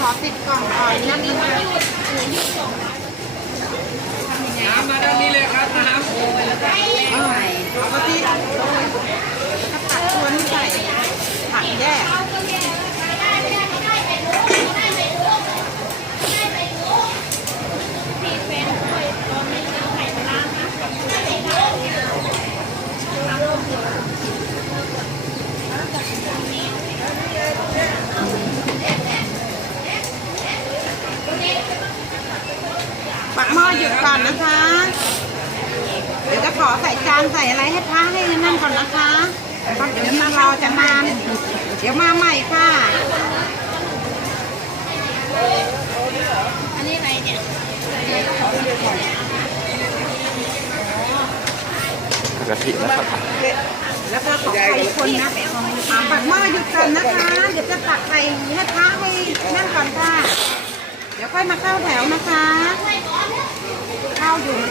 ขอติดกล่องก่อนนะนี่นะำมาด้านนี้เลยครับน้ำ เอากะทิแล้วก็ตักชวนใส่ผักแยก ปักหม้อหยุดก่อนนะคะ เดี๋ยวจะขอใส่จานใส่อะไรให้พระให้นั่นก่อนนะคะเพราะเดี๋ยวมารอจะนาน เดี๋ยวมาใหม่ค่ะ อันนี้อะไรเนี่ยกะทินะครับแล้วก็ขอใครคนนะอ่าปักหม้อหยุดก่อนนะคะ เดี๋ยวจะตักใส่ให้พระให้นั่นก่อนค่ะ เดี๋ยวค่อยมาเข้าแถวนะคะ